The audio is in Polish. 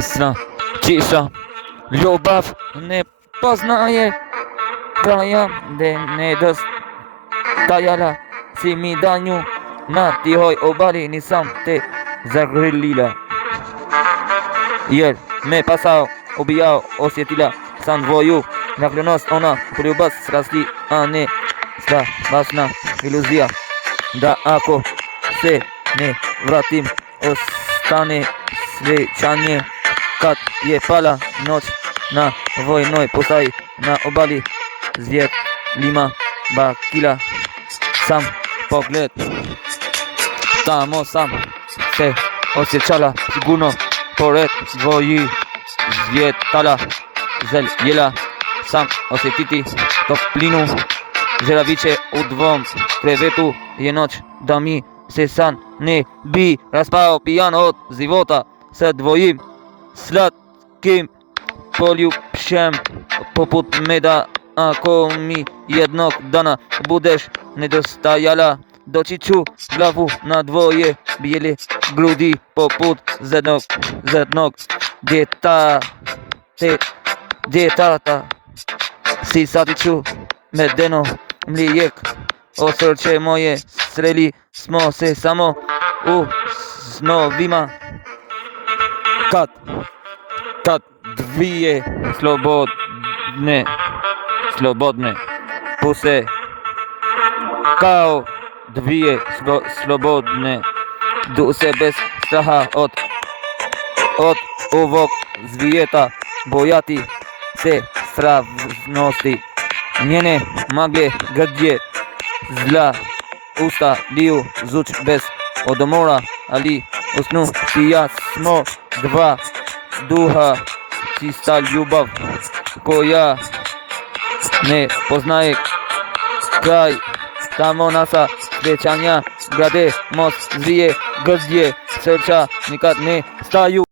Sna, cisza, lubaw nie poznaje, kraja, de nie dostajala, si mi daniu, na tihoj obali ni sam te zagrilila. Jel, me pasao, ubijao, osjetila, sam dvoju, naklonost ona, poljubas srasti, a ne, sta važna iluzija, da ako se ne vratim, ostane srećanje. Kad je pala noć na vojnoj postaji na obali zjedlima bakila sam pogled. Tamo sam se osjećala sigurno pored dvoji zvijetala željela sam osjetiti toplinu. Želaviće u dvom krevetu je noć da mi se san ne bi raspao pijan od života sa dvojim slatkim poljubšem poput meda. Ako mi jednog dana budeš nedostajala, doći ću glavu na dvoje bijele grudi poput zednog djetata. Sisati ću medeno mlijek, o srce moje sreli smo se samo u snovima. Kad dvije slobodne puse, kao dvije slobodne duse bez straha od ovog zvijeta, bojati se stravnosti. Njene magle grdje zla usta liju zuč bez odmora, ali u snu ti ja smo dva duha, čista ljubav koja ne poznaje kraj. Tamo nasa srećanja grade most, zvije grdje srca nikad ne staju.